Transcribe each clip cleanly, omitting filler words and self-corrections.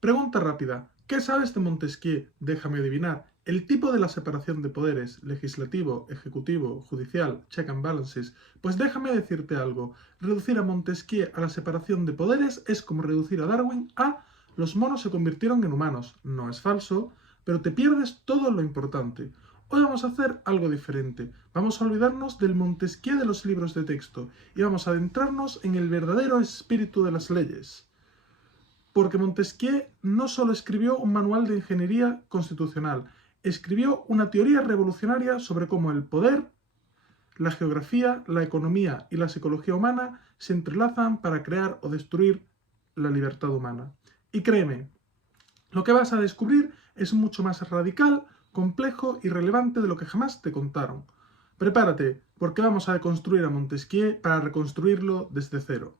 Pregunta rápida. ¿Qué sabes de Montesquieu? Déjame adivinar. El tipo de la separación de poderes, legislativo, ejecutivo, judicial, check and balances. Pues déjame decirte algo. Reducir a Montesquieu a la separación de poderes es como reducir a Darwin a los monos se convirtieron en humanos. No es falso, pero te pierdes todo lo importante. Hoy vamos a hacer algo diferente. Vamos a olvidarnos del Montesquieu de los libros de texto y vamos a adentrarnos en el verdadero espíritu de las leyes. Porque Montesquieu no solo escribió un manual de ingeniería constitucional, escribió una teoría revolucionaria sobre cómo el poder, la geografía, la economía y la psicología humana se entrelazan para crear o destruir la libertad humana. Y créeme, lo que vas a descubrir es mucho más radical, complejo y relevante de lo que jamás te contaron. Prepárate, porque vamos a deconstruir a Montesquieu para reconstruirlo desde cero.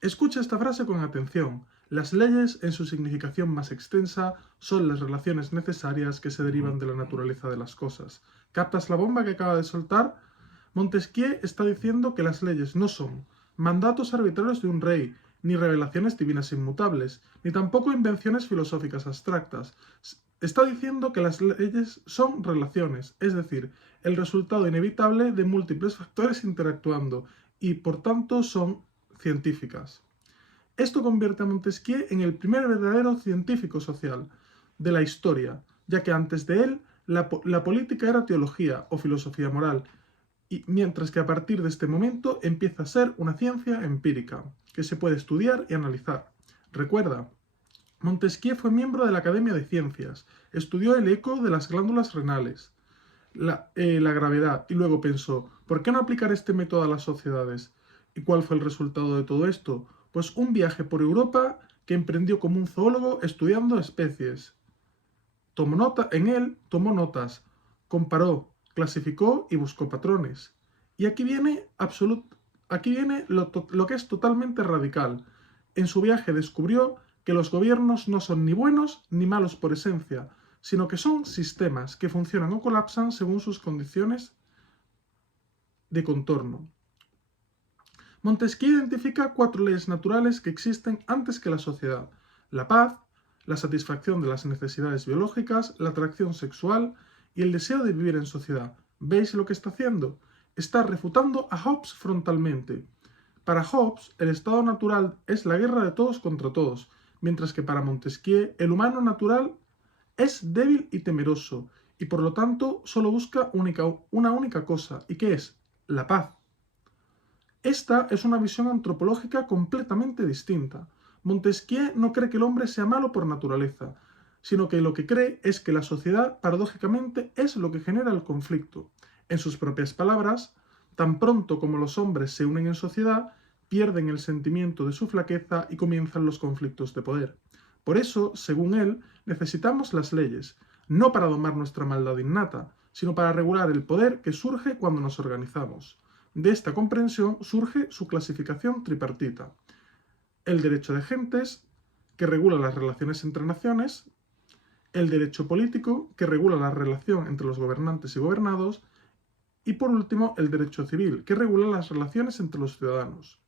Escucha esta frase con atención. Las leyes, en su significación más extensa, son las relaciones necesarias que se derivan de la naturaleza de las cosas. ¿Captas la bomba que acaba de soltar? Montesquieu está diciendo que las leyes no son mandatos arbitrarios de un rey, ni revelaciones divinas inmutables, ni tampoco invenciones filosóficas abstractas. Está diciendo que las leyes son relaciones, es decir, el resultado inevitable de múltiples factores interactuando, y por tanto son científicas. Esto convierte a Montesquieu en el primer verdadero científico social de la historia, ya que antes de él la política era teología o filosofía moral, y mientras que a partir de este momento empieza a ser una ciencia empírica, que se puede estudiar y analizar. Recuerda, Montesquieu fue miembro de la Academia de Ciencias, estudió el eco de las glándulas renales, la gravedad, y luego pensó, ¿por qué no aplicar este método a las sociedades? ¿Y cuál fue el resultado de todo esto? Pues un viaje por Europa que emprendió como un zoólogo estudiando especies. En él tomó notas, comparó, clasificó y buscó patrones. Y aquí viene, lo que es totalmente radical. En su viaje descubrió que los gobiernos no son ni buenos ni malos por esencia, sino que son sistemas que funcionan o colapsan según sus condiciones de contorno. Montesquieu identifica 4 leyes naturales que existen antes que la sociedad: la paz, la satisfacción de las necesidades biológicas, la atracción sexual y el deseo de vivir en sociedad. ¿Veis lo que está haciendo? Está refutando a Hobbes frontalmente. Para Hobbes, el estado natural es la guerra de todos contra todos, mientras que para Montesquieu, el humano natural es débil y temeroso, y por lo tanto solo busca una única cosa, ¿y qué es? La paz. Esta es una visión antropológica completamente distinta. Montesquieu no cree que el hombre sea malo por naturaleza, sino que lo que cree es que la sociedad, paradójicamente, es lo que genera el conflicto. En sus propias palabras, tan pronto como los hombres se unen en sociedad, pierden el sentimiento de su flaqueza y comienzan los conflictos de poder. Por eso, según él, necesitamos las leyes, no para domar nuestra maldad innata, sino para regular el poder que surge cuando nos organizamos. De esta comprensión surge su clasificación tripartita: el derecho de gentes, que regula las relaciones entre naciones; el derecho político, que regula la relación entre los gobernantes y gobernados; y por último, el derecho civil, que regula las relaciones entre los ciudadanos.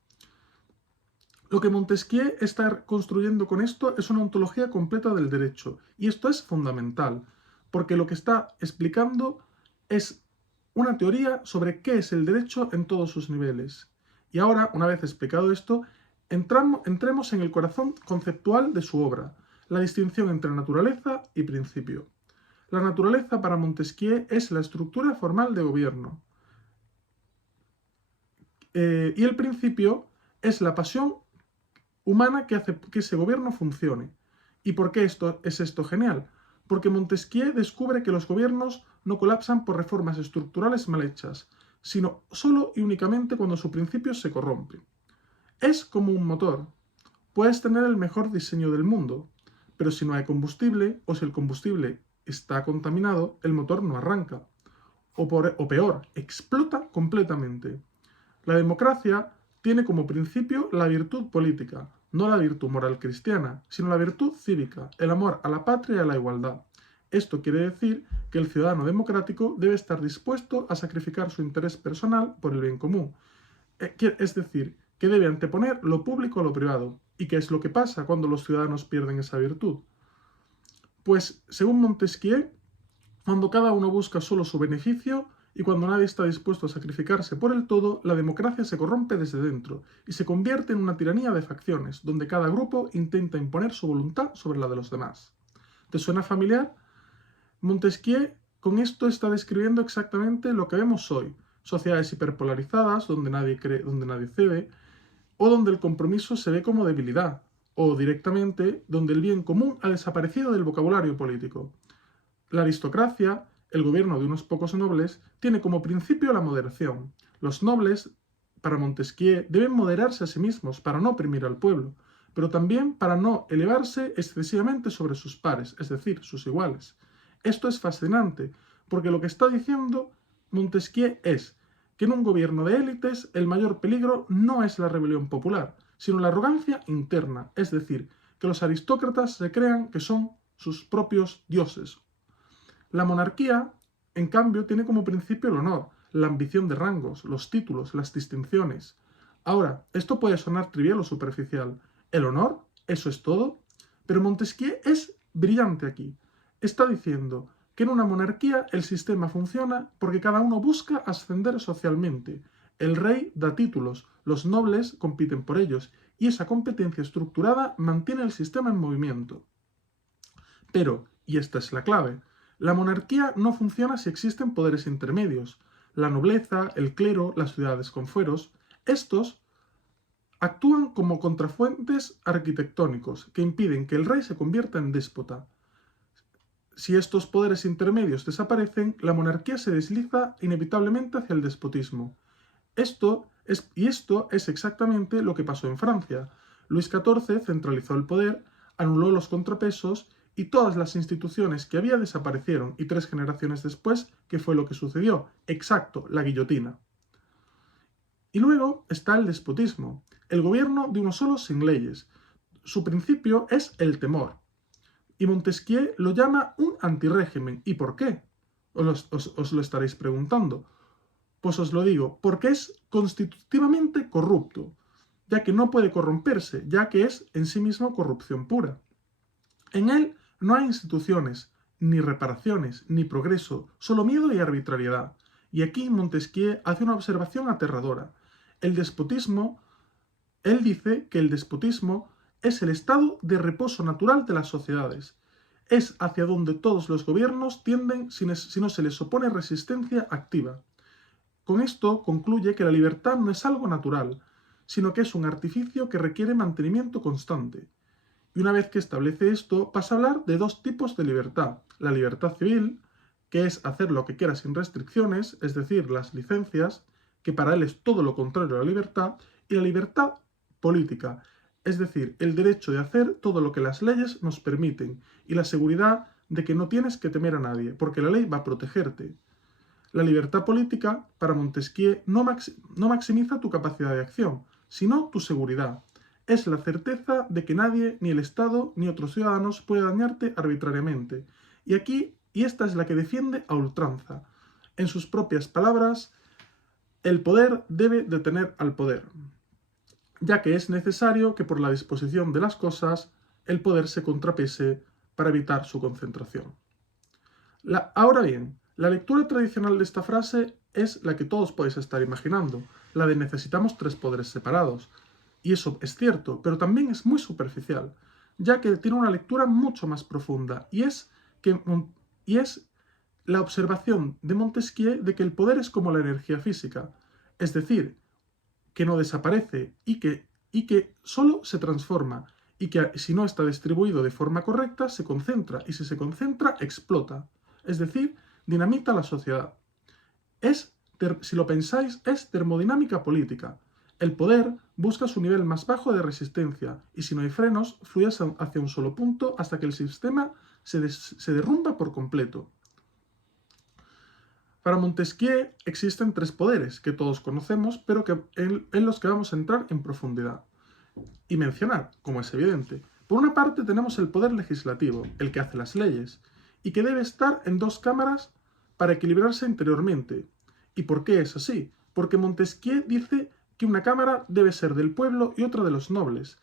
Lo que Montesquieu está construyendo con esto es una ontología completa del derecho, y esto es fundamental, porque lo que está explicando es una teoría sobre qué es el derecho en todos sus niveles. Y ahora, una vez explicado esto, entremos en el corazón conceptual de su obra, la distinción entre naturaleza y principio. La naturaleza para Montesquieu es la estructura formal de gobierno. Y el principio es la pasión humana que hace que ese gobierno funcione. ¿Y por qué es esto genial? Porque Montesquieu descubre que los gobiernos no colapsan por reformas estructurales mal hechas, sino solo y únicamente cuando su principio se corrompe. Es como un motor. Puedes tener el mejor diseño del mundo, pero si no hay combustible, o si el combustible está contaminado, el motor no arranca. O peor, explota completamente. La democracia tiene como principio la virtud política, no la virtud moral cristiana, sino la virtud cívica, el amor a la patria y a la igualdad. Esto quiere decir que el ciudadano democrático debe estar dispuesto a sacrificar su interés personal por el bien común. Es decir, que debe anteponer lo público a lo privado. ¿Y qué es lo que pasa cuando los ciudadanos pierden esa virtud? Pues, según Montesquieu, cuando cada uno busca solo su beneficio y cuando nadie está dispuesto a sacrificarse por el todo, la democracia se corrompe desde dentro y se convierte en una tiranía de facciones, donde cada grupo intenta imponer su voluntad sobre la de los demás. ¿Te suena familiar? Montesquieu con esto está describiendo exactamente lo que vemos hoy: sociedades hiperpolarizadas, donde nadie cree, donde nadie cede, o donde el compromiso se ve como debilidad, o directamente donde el bien común ha desaparecido del vocabulario político. La aristocracia, el gobierno de unos pocos nobles, tiene como principio la moderación. Los nobles, para Montesquieu, deben moderarse a sí mismos para no oprimir al pueblo, pero también para no elevarse excesivamente sobre sus pares, es decir, sus iguales. Esto es fascinante, porque lo que está diciendo Montesquieu es que en un gobierno de élites el mayor peligro no es la rebelión popular, sino la arrogancia interna, es decir, que los aristócratas se crean que son sus propios dioses. La monarquía, en cambio, tiene como principio el honor, la ambición de rangos, los títulos, las distinciones. Ahora, esto puede sonar trivial o superficial. ¿El honor? ¿Eso es todo? Pero Montesquieu es brillante aquí. Está diciendo que en una monarquía el sistema funciona porque cada uno busca ascender socialmente. El rey da títulos, los nobles compiten por ellos, y esa competencia estructurada mantiene el sistema en movimiento. Pero, y esta es la clave, la monarquía no funciona si existen poderes intermedios. La nobleza, el clero, las ciudades con fueros, estos actúan como contrafuentes arquitectónicos que impiden que el rey se convierta en déspota. Si estos poderes intermedios desaparecen, la monarquía se desliza inevitablemente hacia el despotismo. Esto es exactamente lo que pasó en Francia. Luis XIV centralizó el poder, anuló los contrapesos y todas las instituciones que había desaparecieron, y 3 generaciones después, ¿qué fue lo que sucedió? Exacto, la guillotina. Y luego está el despotismo, el gobierno de uno solo sin leyes. Su principio es el temor. Y Montesquieu lo llama un antirrégimen. ¿Y por qué? Os lo estaréis preguntando. Pues os lo digo, porque es constitutivamente corrupto, ya que no puede corromperse, ya que es en sí mismo corrupción pura. En él no hay instituciones, ni reparaciones, ni progreso, solo miedo y arbitrariedad. Y aquí Montesquieu hace una observación aterradora. El despotismo, él dice que el despotismo es el estado de reposo natural de las sociedades. Es hacia donde todos los gobiernos tienden si no se les opone resistencia activa. Con esto concluye que la libertad no es algo natural, sino que es un artificio que requiere mantenimiento constante. Y una vez que establece esto, pasa a hablar de 2 tipos de libertad. La libertad civil, que es hacer lo que quiera sin restricciones, es decir, las licencias, que para él es todo lo contrario a la libertad, y la libertad política, es decir, el derecho de hacer todo lo que las leyes nos permiten, y la seguridad de que no tienes que temer a nadie, porque la ley va a protegerte. La libertad política, para Montesquieu, no maximiza tu capacidad de acción, sino tu seguridad. Es la certeza de que nadie, ni el Estado, ni otros ciudadanos puede dañarte arbitrariamente. Y esta es la que defiende a ultranza. En sus propias palabras, el poder debe detener al poder, ya que es necesario que por la disposición de las cosas el poder se contrapese para evitar su concentración. Ahora bien, la lectura tradicional de esta frase es la que todos podéis estar imaginando, la de necesitamos 3 poderes separados. Y eso es cierto, pero también es muy superficial, ya que tiene una lectura mucho más profunda, y es la observación de Montesquieu de que el poder es como la energía física, es decir, que no desaparece y que solo se transforma, y que si no está distribuido de forma correcta, se concentra, y si se concentra, explota, es decir, dinamita la sociedad. Si lo pensáis, es termodinámica política. El poder busca su nivel más bajo de resistencia, y si no hay frenos, fluye hacia un solo punto hasta que el sistema se derrumba por completo. Para Montesquieu existen 3 poderes que todos conocemos, pero en los que vamos a entrar en profundidad y mencionar, como es evidente. Por una parte tenemos el poder legislativo, el que hace las leyes, y que debe estar en 2 cámaras para equilibrarse interiormente. ¿Y por qué es así? Porque Montesquieu dice que una cámara debe ser del pueblo y otra de los nobles.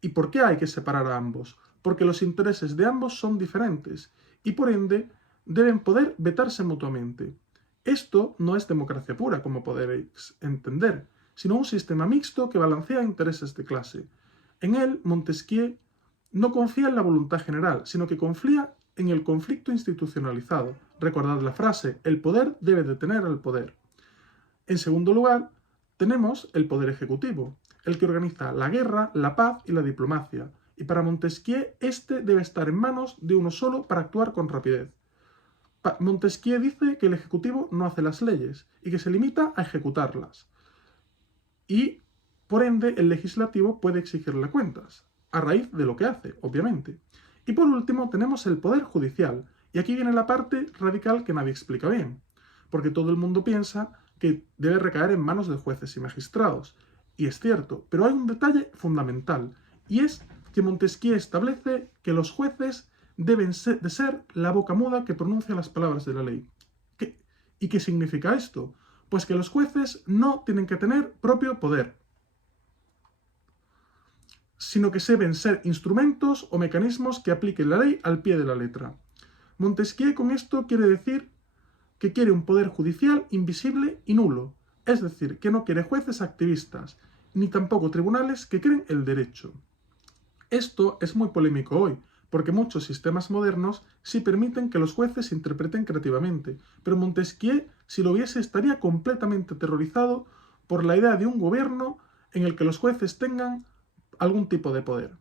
¿Y por qué hay que separar a ambos? Porque los intereses de ambos son diferentes y por ende deben poder vetarse mutuamente. Esto no es democracia pura, como podréis entender, sino un sistema mixto que balancea intereses de clase. En él, Montesquieu no confía en la voluntad general, sino que confía en el conflicto institucionalizado. Recordad la frase, el poder debe detener al poder. En segundo lugar, tenemos el poder ejecutivo, el que organiza la guerra, la paz y la diplomacia, y para Montesquieu este debe estar en manos de uno solo para actuar con rapidez. Montesquieu dice que el ejecutivo no hace las leyes y que se limita a ejecutarlas. Y, por ende, el legislativo puede exigirle cuentas, a raíz de lo que hace, obviamente. Y por último, tenemos el poder judicial, y aquí viene la parte radical que nadie explica bien, porque todo el mundo piensa que debe recaer en manos de jueces y magistrados. Y es cierto, pero hay un detalle fundamental, y es que Montesquieu establece que los jueces deben de ser la boca muda que pronuncia las palabras de la ley. ¿Y qué significa esto? Pues que los jueces no tienen que tener propio poder, sino que deben ser instrumentos o mecanismos que apliquen la ley al pie de la letra. Montesquieu con esto quiere decir que quiere un poder judicial invisible y nulo, es decir, que no quiere jueces activistas, ni tampoco tribunales que creen el derecho. Esto es muy polémico hoy, porque muchos sistemas modernos sí permiten que los jueces interpreten creativamente, pero Montesquieu, si lo viese, estaría completamente aterrorizado por la idea de un gobierno en el que los jueces tengan algún tipo de poder.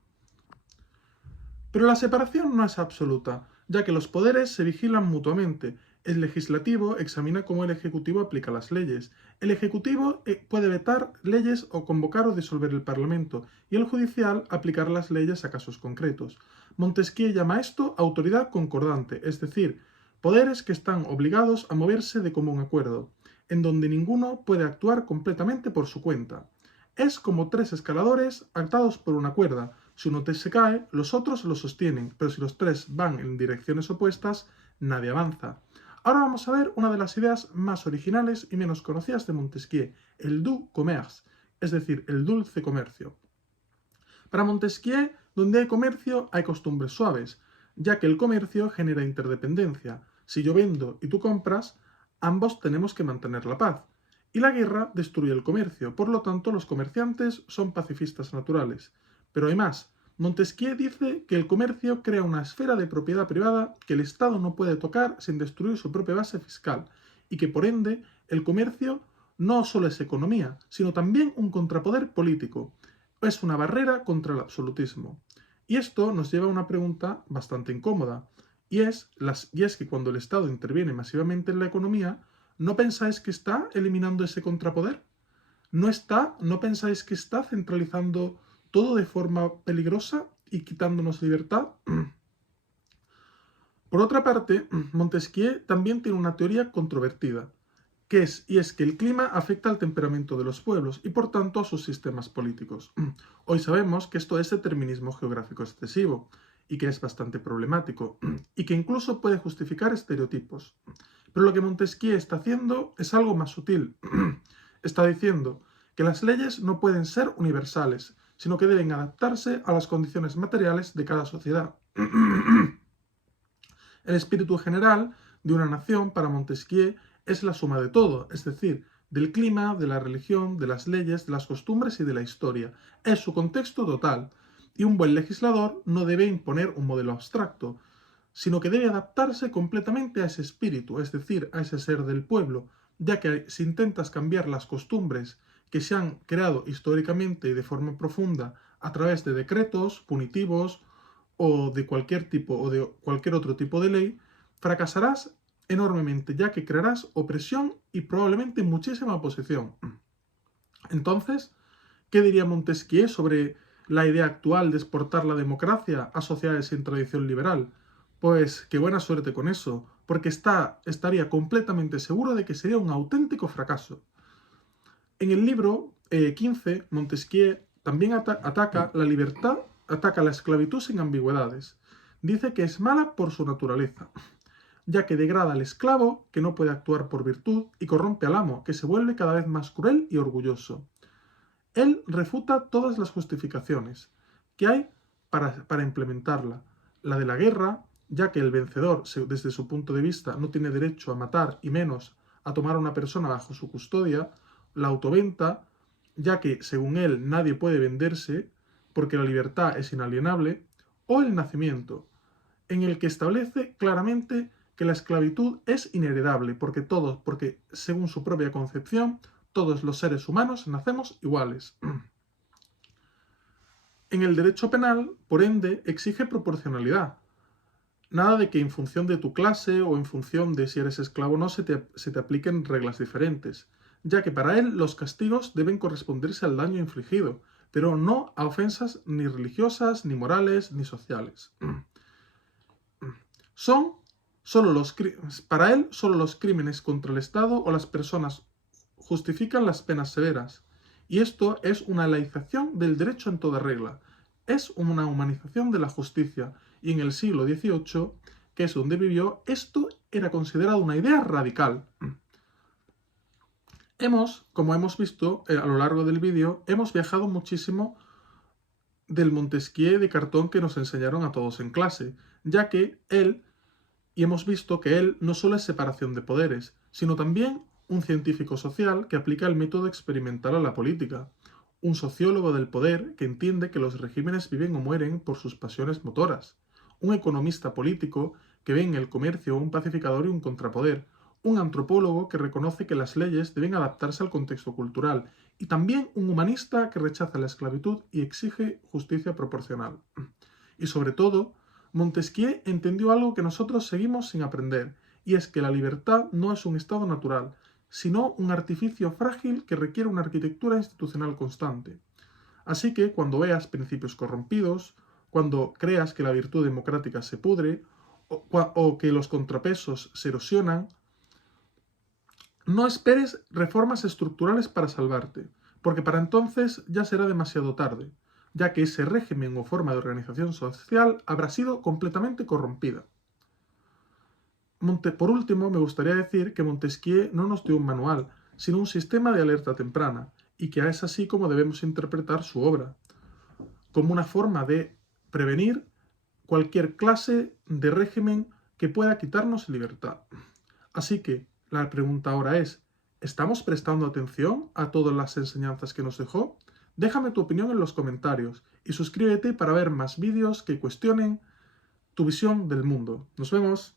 Pero la separación no es absoluta, ya que los poderes se vigilan mutuamente. El legislativo examina cómo el ejecutivo aplica las leyes. El ejecutivo puede vetar leyes o convocar o disolver el parlamento, y el judicial aplicar las leyes a casos concretos. Montesquieu llama esto autoridad concordante, es decir, poderes que están obligados a moverse de común acuerdo, en donde ninguno puede actuar completamente por su cuenta. Es como tres escaladores atados por una cuerda. Si uno se cae, los otros lo sostienen, pero si los tres van en direcciones opuestas, nadie avanza. Ahora vamos a ver una de las ideas más originales y menos conocidas de Montesquieu, el doux commerce, es decir, el dulce comercio. Para Montesquieu, donde hay comercio, hay costumbres suaves, ya que el comercio genera interdependencia. Si yo vendo y tú compras, ambos tenemos que mantener la paz. Y la guerra destruye el comercio, por lo tanto los comerciantes son pacifistas naturales. Pero hay más. Montesquieu dice que el comercio crea una esfera de propiedad privada que el Estado no puede tocar sin destruir su propia base fiscal, y que por ende el comercio no solo es economía, sino también un contrapoder político. Es una barrera contra el absolutismo. Y esto nos lleva a una pregunta bastante incómoda, y es que cuando el Estado interviene masivamente en la economía, ¿no pensáis que está eliminando ese contrapoder? ¿No pensáis que está centralizando todo de forma peligrosa y quitándonos libertad? Por otra parte, Montesquieu también tiene una teoría controvertida, y es que el clima afecta al temperamento de los pueblos y por tanto a sus sistemas políticos. Hoy sabemos que esto es determinismo geográfico excesivo y que es bastante problemático y que incluso puede justificar estereotipos. Pero lo que Montesquieu está haciendo es algo más sutil. Está diciendo que las leyes no pueden ser universales, sino que deben adaptarse a las condiciones materiales de cada sociedad. El espíritu general de una nación para Montesquieu es la suma de todo, es decir, del clima, de la religión, de las leyes, de las costumbres y de la historia. Es su contexto total, y un buen legislador no debe imponer un modelo abstracto, sino que debe adaptarse completamente a ese espíritu, es decir, a ese ser del pueblo, ya que si intentas cambiar las costumbres que se han creado históricamente y de forma profunda a través de decretos punitivos o de cualquier tipo o de cualquier otro tipo de ley, fracasarás enormemente, ya que crearás opresión y probablemente muchísima oposición. Entonces, ¿qué diría Montesquieu sobre la idea actual de exportar la democracia a sociedades sin tradición liberal? Pues que buena suerte con eso, porque estaría completamente seguro de que sería un auténtico fracaso. En el libro 15, Montesquieu también ataca la libertad, ataca la esclavitud sin ambigüedades. Dice que es mala por su naturaleza, ya que degrada al esclavo, que no puede actuar por virtud, y corrompe al amo, que se vuelve cada vez más cruel y orgulloso. Él refuta todas las justificaciones, que hay para implementarla. La de la guerra, ya que el vencedor, desde su punto de vista, no tiene derecho a matar y menos a tomar a una persona bajo su custodia. La autoventa, ya que según él nadie puede venderse porque la libertad es inalienable. O el nacimiento, en el que establece claramente que la esclavitud es inheredable, porque según su propia concepción, todos los seres humanos nacemos iguales. En el derecho penal, por ende, exige proporcionalidad. Nada de que en función de tu clase o en función de si eres esclavo o no se te apliquen reglas diferentes, ya que para él los castigos deben corresponderse al daño infligido, pero no a ofensas ni religiosas, ni morales, ni sociales. Para él, solo los crímenes contra el Estado o las personas justifican las penas severas. Y esto es una laización del derecho en toda regla. Es una humanización de la justicia. Y en el siglo XVIII, que es donde vivió, esto era considerado una idea radical. Como hemos visto a lo largo del vídeo, hemos viajado muchísimo del Montesquieu de cartón que nos enseñaron a todos en clase, ya que y hemos visto que él no solo es separación de poderes, sino también un científico social que aplica el método experimental a la política, un sociólogo del poder que entiende que los regímenes viven o mueren por sus pasiones motoras, un economista político que ve en el comercio un pacificador y un contrapoder, un antropólogo que reconoce que las leyes deben adaptarse al contexto cultural, y también un humanista que rechaza la esclavitud y exige justicia proporcional. Y sobre todo, Montesquieu entendió algo que nosotros seguimos sin aprender, y es que la libertad no es un estado natural, sino un artificio frágil que requiere una arquitectura institucional constante. Así que cuando veas principios corrompidos, cuando creas que la virtud democrática se pudre, o que los contrapesos se erosionan, no esperes reformas estructurales para salvarte, porque para entonces ya será demasiado tarde, ya que ese régimen o forma de organización social habrá sido completamente corrompida. Por último, me gustaría decir que Montesquieu no nos dio un manual, sino un sistema de alerta temprana, y que es así como debemos interpretar su obra, como una forma de prevenir cualquier clase de régimen que pueda quitarnos libertad. Así que la pregunta ahora es, ¿estamos prestando atención a todas las enseñanzas que nos dejó? Déjame tu opinión en los comentarios y suscríbete para ver más vídeos que cuestionen tu visión del mundo. ¡Nos vemos!